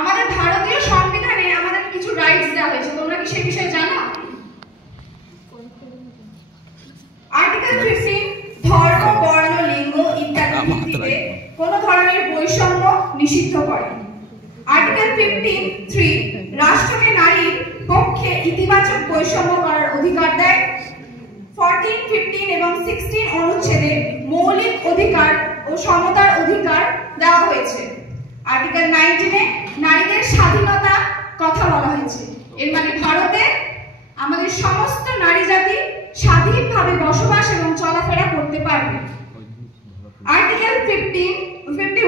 আমাদের ভারতীয় সংবিধানে আমাদের কিছু রাইটস দেওয়া হয়েছে, তোমরা কি সেই বিষয়ে জানো? আর্টিকেল 15 ধর্ম, বর্ণ, লিঙ্গ ইত্যাদি ভিত্তিতে কোন ধরনের বৈষম্য নিষিদ্ধ করে। আর্টিকেল 15(3) রাষ্ট্রকে নারীর পক্ষে ইতিবাচক বৈষম্য করার অধিকার দেয়। 14, 15 এবং 16 অনুচ্ছেদে মৌলিক অধিকার ও সমতার অধিকার দেওয়া হয়েছে। আর্টিকেল 19 নারীদের স্বাধীনতা কথা বলা হয়েছে। এর মানে ভারতে আমাদের সমস্ত নারী জাতি স্বাধীনভাবে বসবাস এবং চলাফেরা করতে পারবে। আর্টিকেল 51